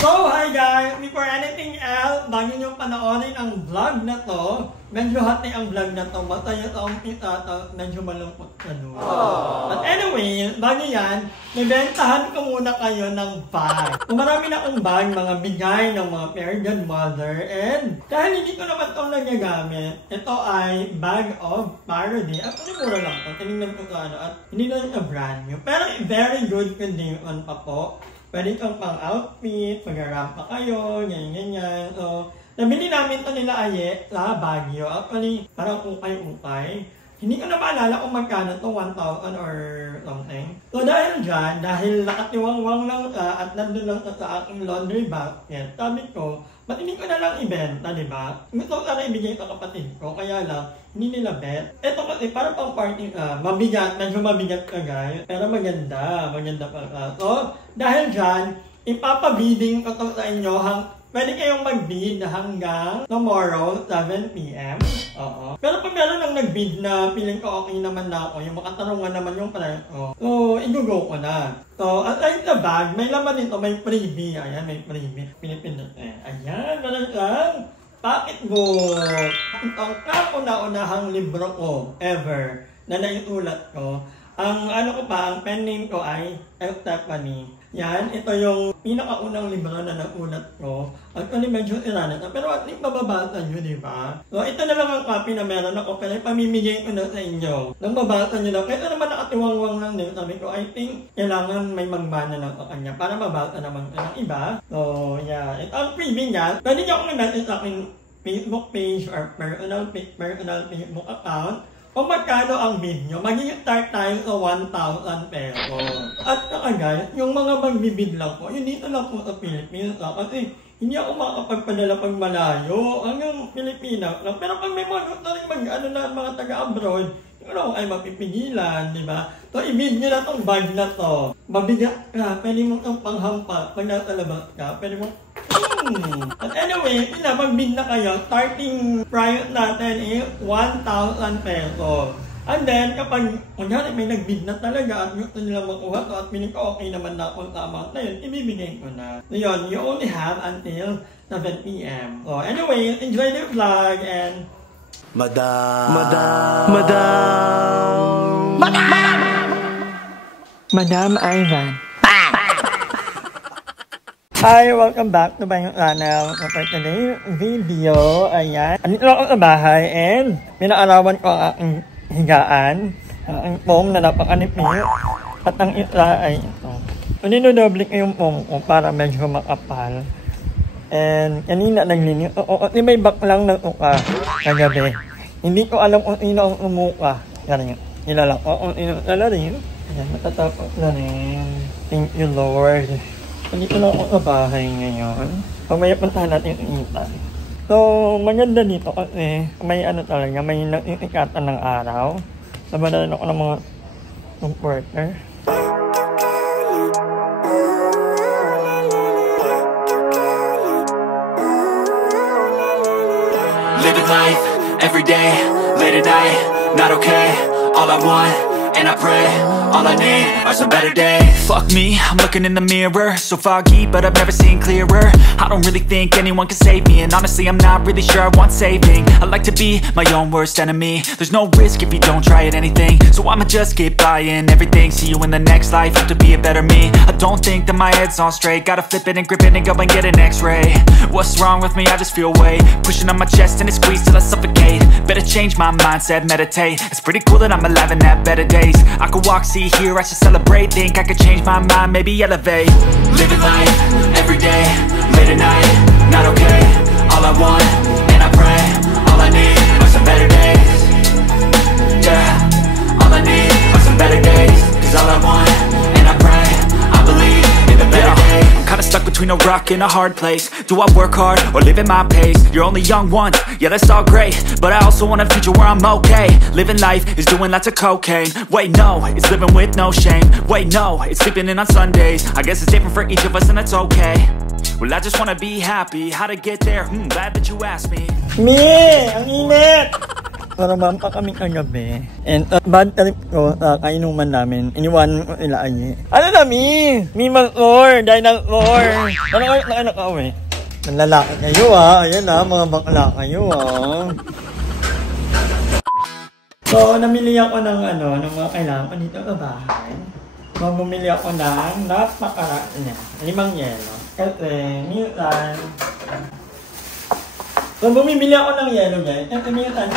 So, hi guys! Before anything else, bago nyo panoorin ang vlog na to, medyo hot na ang vlog na to, mataya to ang medyo malungkot na doon. But anyway, bago yan, nabentahan ko muna kayo ng bag. Kung marami na akong bag, mga bigay ng mga parent godmother, and dahil hindi ko naman itong nagagamit, ito ay bag of parody. At mura lang ito, tinignan ko ano, at hindi na yung brand new. Pero very good condition pa po. Pwede kang pang-outfit, pag-ramp pa kayo, ganyan-ganyan. So, nabili namin ito nila Aye sa Baguio. Actually, parang ukay-ukay. Hindi ko na maalala kung magkano ito, 1,000 or something. So, dahil dyan, dahil nakatiwang-wang lang at nandun lang sa aking laundry basket, sabi ko, ba't hindi ko na lang ibenta, di ba? Gusto ko na ibigay sa kapatid ko, kaya lang, hindi nila bet. Ito kasi parang pang party, mabigat, medyo mabigat ka guys, pero maganda pa. So, dahil dyan, ipapabiding ko to sa inyo, pwede kayong mag-bid hanggang tomorrow, 7 PM. Oo. Pero pag meron lang nag-bid na feeling ko okay naman na ako, yung makatarungan naman yung price ko, so, i-go ko na. So, aside the bag, may laman nito, may freebie. Ayan, may freebie. Pinipindot ayan, meron lang. Pocketbook. Ang kauna-unahang libro ko ever na naiulat ko. Ang ano ko pa, ang pen name ko ay Stephanie. Yan, ito yung pinakaunang libro na naulat ko. Actually, medyo irana na. Pero at least mababasa nyo, di ba? So, ito na lang ang copy na meron ako. Pero pamimigay ko na sa inyo. Nang mabasa nyo lang. Kaya naman nakatiwang-wang lang din. Sabi ko, I think kailangan may magmana lang sa kanya para mabasa naman ng iba. So, yeah. Ito ang freebie niya. Pwede nyo akong i-message sa aking Facebook page or personal Facebook account. Kung magkano ang bid nyo, mag-i-start tayo sa 1,000 pesos. At guys, yung mga magbibid lang po, yun dito lang po sa Pilipinas. Kasi hindi ako makakapagpadala pag malayo hanggang Pilipinas lang. Pero pag may mga gusto rin mag-ano na mga taga-abroad, yun ako ay mapipigilan, di ba? So, i-bid nyo na itong bag na to. Mabigat ka, pwede mo itong panghampa. Pag nasa labas ka, pwede mo But anyway, mag-bid na kayo. Starting price natin is 1,000 pesos. And then, kapag may nag-bid na talaga at gusto nila makuha to at piling ko okay naman na kung sa amount na yun, ibibigay ko na. So yun, you only have until 7 PM. So anyway, enjoy the vlog and Madam Ivan. Hi! Welcome back to my channel. For today's video, ayan. Andito lang ako sa bahay and pinaarawan ko ang aking higaan. Ang foam na napakanipin. At ang isa ay ito. Ninodoble ko yung foam ko para medyo makapal. And kanina naglinis. At may baklang ng uka kagabi. Hindi ko alam kung sino ang umuka. Yan yun. Nilalak ko kung sino na rin. Ayan, matatapos na rin. Thank you, Lord. Dito lang ako sa bahay ngayon. Pamaya puntahan natin yung itan. So, maganda dito kasi may ano talaga, may nag-ikatan ng araw. Nabalaan ako ng mga worker. Living life, everyday, late at night, not okay. All I want, and I pray, all I need are some better days. Fuck me, I'm looking in the mirror, so foggy, but I've never seen clearer. I don't really think anyone can save me, and honestly I'm not really sure I want saving. I like to be my own worst enemy. There's no risk if you don't try at anything, so I'ma just keep buying everything. See you in the next life, have to be a better me. I don't think that my head's on straight, gotta flip it and grip it and go and get an x-ray. What's wrong with me? I just feel weight pushing on my chest and it squeezes till I suffocate. Better change my mindset, meditate. It's pretty cool that I'm alive and have better days. I could walk, see, hear, I should celebrate. Think I could change my mind, maybe elevate. Living life, everyday, late at night, not okay. All I want, and I pray, all I need are some better days. Yeah, all I need are some better days. Cause all I want, and I pray, I believe in the better days. I'm kinda stuck between a rock and a hard place. Do I work hard or live at my pace? You're only young once, yeah that's all great, but I also want a future where I'm okay. Living life is doing lots of cocaine. Wait no, it's living with no shame. Wait no, it's sleeping in on Sundays. I guess it's different for each of us and that's okay. Well I just wanna be happy, how to get there, glad that you asked me. Me, ang init! Naman pa kami kagabi. And bad trip ko sa kainuman namin. Iniwanan ko sila ay. Ano na Mi Malor, Dinosaur. Ano kayo na nakauwi? Manlalaki kayo Ayan mga bakla kayo So, namili ako ng ng mga kailangan ko dito sa bahay. So, bumili ako ng napakarami. 5 yelo. Kasi, minsan, so, bumibili ako ng yelo, guys. Kasi minsan,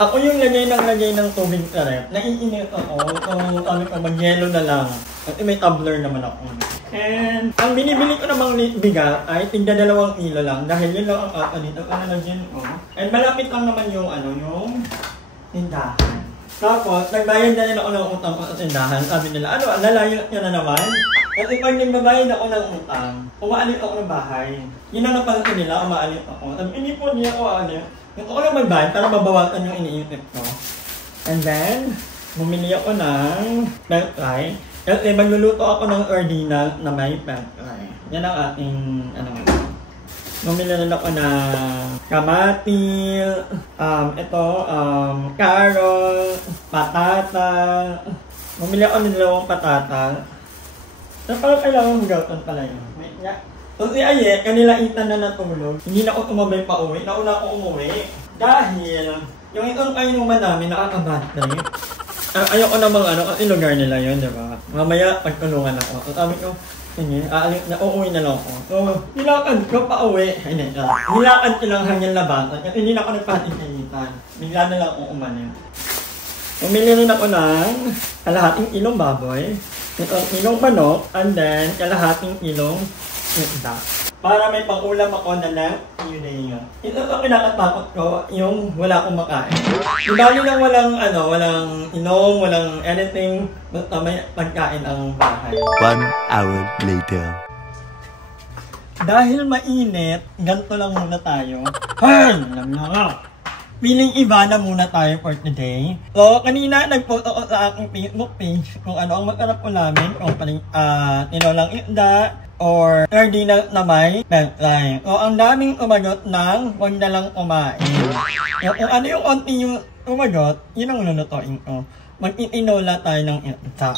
ako yung lagay ng tubig sa ref. Naiinit ako. So, sabi ko, mag-yelo na lang. Kasi may tumbler naman ako. And, ang binibili ko namang bigas ay tigda 2 kilo lang. Dahil yun lang ang ako dito. Dyan ko. And malapit lang naman yung, yung tindahan. Tapos, nagbayad na rin ako ng utang ko sa tindahan. Sabi nila, lalayo nyo na naman? Kasi pag nagbabayad ako ng utang, umaalit ako ng bahay. Yun ang napansin nila, umaalit ako. Sabi, hindi po niya ako aalit. Yung ako lang magbayad para mabawasan yung iniisip ko. And then, bumili ako ng belt fry. Kasi magluluto ako ng ordinal na may belt fry. Yan ang ating, bumili rin ako ng kamatil, carrot, patata. Bumili ako ng 2 patata. So, parang kailangan magawin pala yun. So, si Aye, kanila itan na natulog. Hindi na ako tumabay pa uwi. Nauna ako umuwi. Dahil, yung itong kainuman namin, nakakabad trip. Ayoko namang kasi lugar nila yun, diba? Mamaya, pagtulungan ako. So, sabi ko, uuwi na lang ako. So, nilakad ko pa uwi. Nilakad ko lang hanggang labasan. Kasi hindi na ako nagpatingkalitan. Bigla na lang ako umanin. Umili rin ako ng kalahating kilong baboy. Itong kilong manok. And then, kalahating kilong isda. Para may pangulam ako na lang yun. Ito ang kinakatakot ko, yung wala akong makain. Dibali lang walang inom, walang anything, basta may pagkain ang bahay. 1 hour later. Dahil mainit, ganito lang muna tayo. Alam na nga. Feeling iba na muna tayo for today. So, kanina nag-post ako sa aking Facebook page kung ano ang magkarap ko namin. Kung tinolang isda, or ordinal na may belt fry. So, ang daming umagot ng huwag na lang kumain. So, kung ano yung onti yung umagot, yun ang lulutuin ko. Mag-itinola tayo ng isda.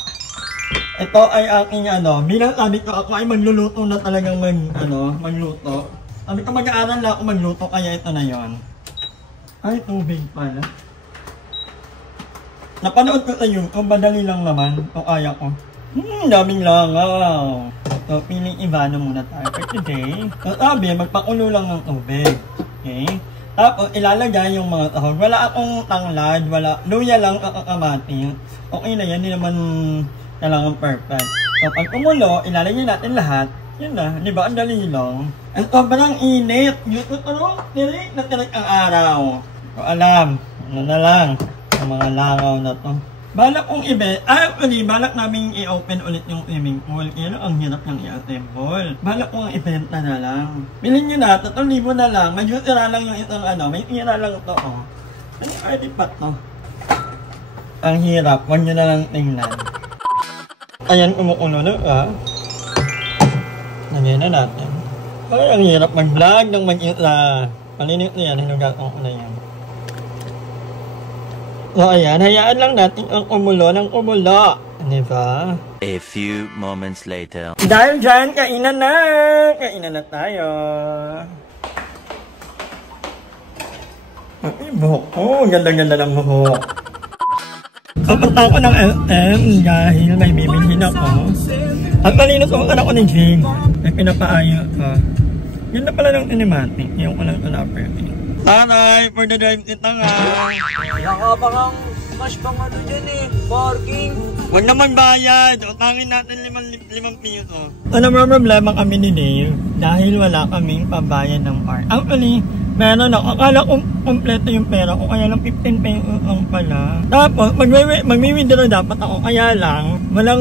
Ito ay aking bilang sabi ko ako ay magluluto na talagang magluto. Sabi ko mag-aaral na ako magluto, kaya ito na yon. Ay, tubig pala. Napanood ko sa YouTube, madali lang naman. Kung kaya ko. Daming langaw. So, feeling iba na muna tayo for today. So, sabi, magpakulo lang ng tubig. Okay? Tapos, ilalagay yung mga tahog. Wala akong tanglad, luya lang kakakamati. Okay na yan, hindi naman kailangan perfect. So, pag kumulo, ilalagay natin lahat. Yun na, di ba? Ang dali lang. Ang sobrang init. Tirik na tirik ang araw. So, alam, na lang ang mga langaw na to. Balak kong balak namin i-open ulit yung swimming pool. Yan ang hirap ng i-assemble. Balak kong ibenta na lang. Bilhin nyo na, 3,000 na lang. Medyo tira lang yung isang may tira lang ito, Ano yung artifact to? Ang hirap, huwag nyo na lang tingnan. Ayan, umukulo na, Lagyan na natin. Ay, ang hirap mag-vlog ng mag-isa. Palinit na yan, hinugatong ko na yan. So, ayan, hayaan lang natin ang kumulo ng kumulo. Diba? A few moments later. Dahil dyan, kainan na! Kainan na tayo. Ay, buhok ko. Ganda-ganda ng buhok. Kapunta ko ng LM dahil may bibilhin ako. At malinos ako anak ko ni Jing. May pinapaayo ko. Ganda pala ng cinematic. Yung ko lang ito na-perfect. Taray, for the drive kita nga. Kaya ka pa kang smash pang dyan parking. Huwag naman bayad. Utangin natin 5 piso. Ano mo problema kami ni Dave? Dahil wala kaming pambayad ng park. Actually, meron ako. Akala ko kompleto yung pera ko. Kaya lang 15 pesos lang pala. Tapos, magwi-withdraw dapat ako. Kaya lang, walang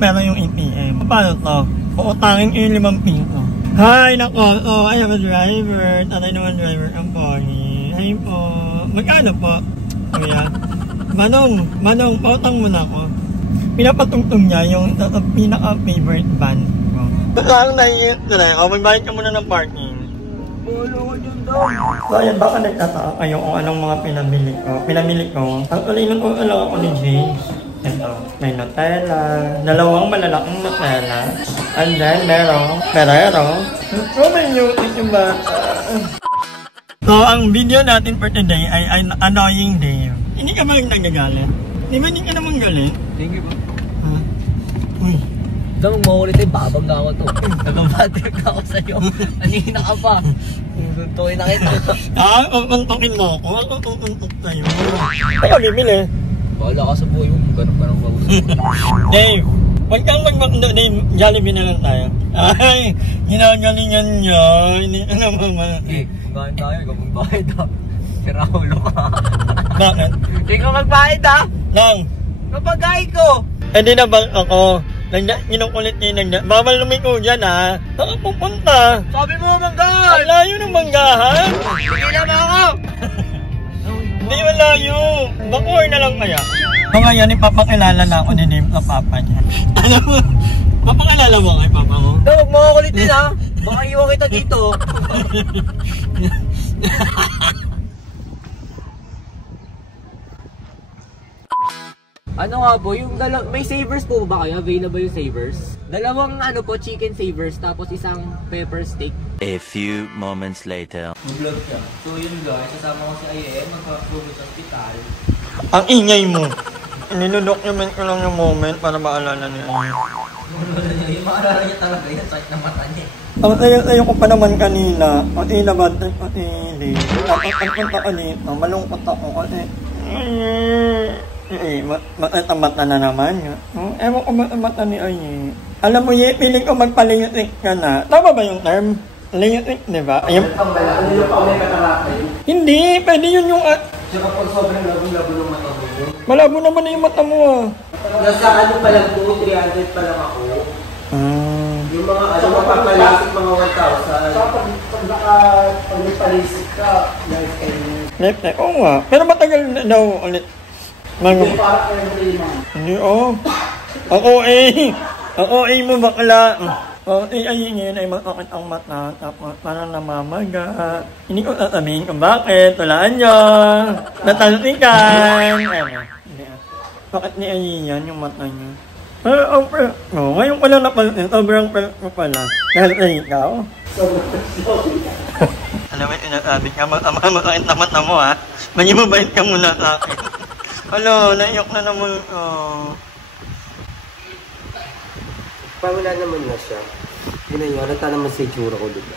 pera yung ATM. Paano to? Uutangin yung 5 piso. Hi, nako. Oh, I have a driver. Tatay naman driver ang pony. Hi po. Magkano po? Kuya. Manong, pautang mo na ako. Pinapatungtong niya yung pinaka-favorite band ko. Saan naiit na rin? O, magbayad ka muna ng parking. Bolo ko dyan daw. So ayan, baka nagtataka kayo kung anong mga pinamili ko. Ang ulinan lang ako ni James. Ito, may Nutella, dalawang malalaking Nutella. And then, merong Ferrero. Oh, may newtin yung bata. So, ang video natin for today ay Annoying Dave. Hindi ka ba nagagalit? Di ba hindi ka naman galit? Thank you, bro. Ha? Uy. Daw, makulit eh, babangga ako to. Nag-bad-trip ako sa'yo. Kanina ka pa. Tuntukin na kita. Untukin mo ako. Ako tuntuk sa'yo. Kaya bibili. Bahala ka sa buhay mo. Ganap ka ng kausap. Dave, huwag kang magmando. Dave, Jollibee na lang tayo. Ay, ginagalingan niya. Hindi ka naman Eh, magkain tayo. Ikaw magbayad ha. Sira ulo ka. Bakit? Ikaw magbayad ha. Lang. Kapagay ko. Eh di na ba ako? Kinukulit niya. Bawal lumiko dyan ha. Saan pupunta? Sabi mo manggahan. Ang layo ng manggahan. Sige naman ako. Hindi malayo. Bacoor na lang kaya. O ngayon, ipapakilala na ako ni Dave sa papa niya. Alam mo, papakilala mo kay papa mo? Daw, huwag mo kulitin ha. Baka iwan kita dito. Ano nga po, yung may savers po ba kayo? Available yung savers? Dalawang ano po, chicken savers, tapos isang pepper steak. A few moments later. Vlog siya. So yun guys, kasama ko si Ayen, magka-promo sa hospital. Ang ingay mo. Nilodocument ko lang yung moment para maalala niya. Yung maalala niya talaga yun, sakit na mata niya. Ang tayo ko pa naman kanina, pati nabantay, pati hindi. Tapos ang punta ka dito, malungkot ako kasi... mata na naman yun. Ewan ko mata ni Aye. Alam mo, piling ko magpalingit ka na. Tama ba yung term? Lingit, di ba? Ayun. Ano yung pa may katarate? Hindi, pwede yun yung... Tsaka pag sobrang labo-labo ng mata mo. Malabo naman na yung mata mo ah. Nasa ano pa lang po, 300 pa lang ako. Yung mga ano, mapapalisik mga 1,000. Pag may palisik ka, lifetime. Lifetime, oo nga. Pero matagal na daw ulit. Hindi para kayo ng limang. Hindi, oo. Ako mo bakla. Ayun yun ay makakit ang mata. Tapos parang namamaga. Hindi ko sasabihin kung bakit. Walaan nyo. Natalsikan. Bakit ni Ayun yan yung mata niya? Ngayon ko lang napansin. Sobrang ko pala. Dahil sa ikaw. Alam mo, inasabi ka. Makakit na mata mo ha. Maging ka muna sa akin. Alo, naiyak na naman ko. Pawala naman na siya. Yun yun, nata naman sa itsura ko dito.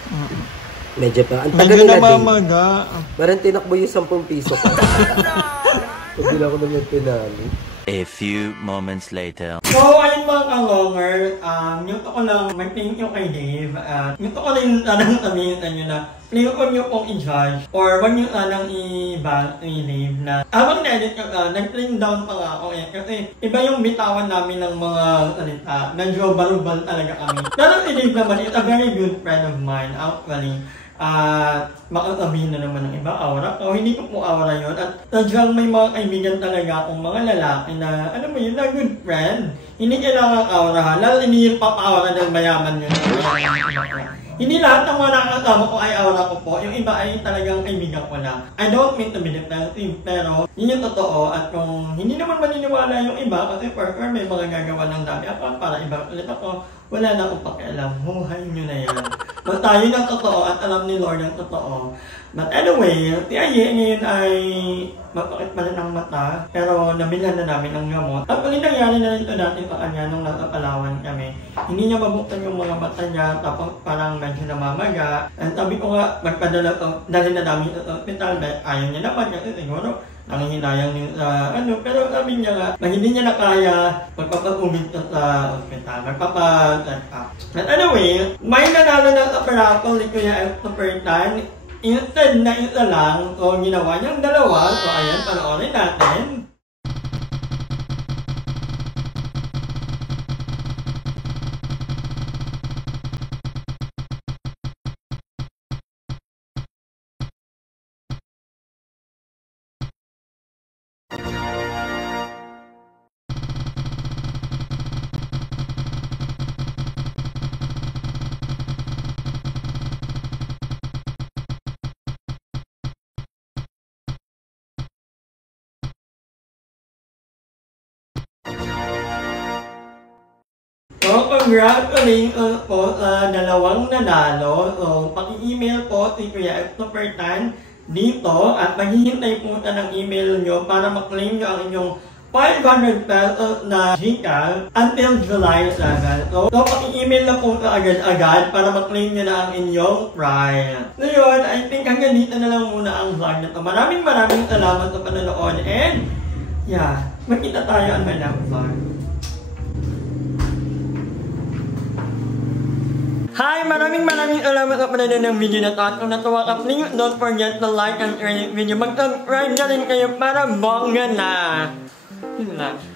Medyo pa. Ang medyo tagal na namamaga. Parang tinakbo yung 10 piso ko. Pagbil ako naman pinali. A few moments later. So, ayun mga ka-longer, yung to ko lang, mag-thank you kay Dave. Yung to ko lang tanang sabihin sa inyo na please huwag nyo pong i-judge or huwag nyo tanang i-ban kay Dave na habang na-edit ko, nag-trim down pa nga ako eh. Kasi iba yung bitawan namin ng mga salita. Medyo barubal talaga kami. Pero si Dave naman is a very good friend of mine actually. Makasabihin na naman ng iba, aura ko. Hindi ko po aura yun. At sadyang may mga kaibigan talaga akong mga lalaki na, ano mo yun, na good friend. Hindi kailangan aura. Lalo hindi yung papa-aura ng mayaman yun. Hindi lahat ng mga nakakasama ko ay aura ko po. Yung iba ay talagang kaibigan ko na. I don't mean to be defensive, pero yun yung totoo. At kung hindi naman maniniwala yung iba, kasi for sure may mga gagawa ng dami ako para iba ulit ako, wala na akong pakialam. Buhay nyo na yan. Basta yun ang totoo at alam ni Lord ang totoo. But anyway, si Aye ngayon ay mapakit pa rin ang mata, pero nabilhan na namin ang gamot. At ulit nangyari na rin ito natin sa kanya nung nasa Palawan kami. Hindi niya mabuktan yung mga mata niya, tapos parang medyo namamaga. And sabi ko nga, magpadala dahil na namin sa hospital, ayaw niya naman kasi siguro nangihinayang niya sa ano, pero sabi niya nga, pag hindi niya na kaya, magpapag-umit sa hospital, magpapag-check up. But anyway, may nanalo ng aparato ni Kuya F. Supertan. Instead na isa lang, so ginawa niyang dalawa, so ayan, panoorin natin. So, congratulations po sa dalawang nanalo. So, paki-email po si Kuya Christopher Tan dito at maghihintay po sa ng email nyo para maklaim nyo ang inyong 500 pesos na Gcash until July 7. So paki-email na po ka agad-agad para maklaim nyo na ang inyong prize. So yun, I think hanggang dito na lang muna ang vlog na to. Maraming salamat sa panonood and yeah, magkita tayo on my next vlog. Hi! Maraming salamat sa panonood ng video na to. At kung natuwa ka, please don't forget to like and share this video. Mag-subscribe na rin kayo para bongga na. Yun lang.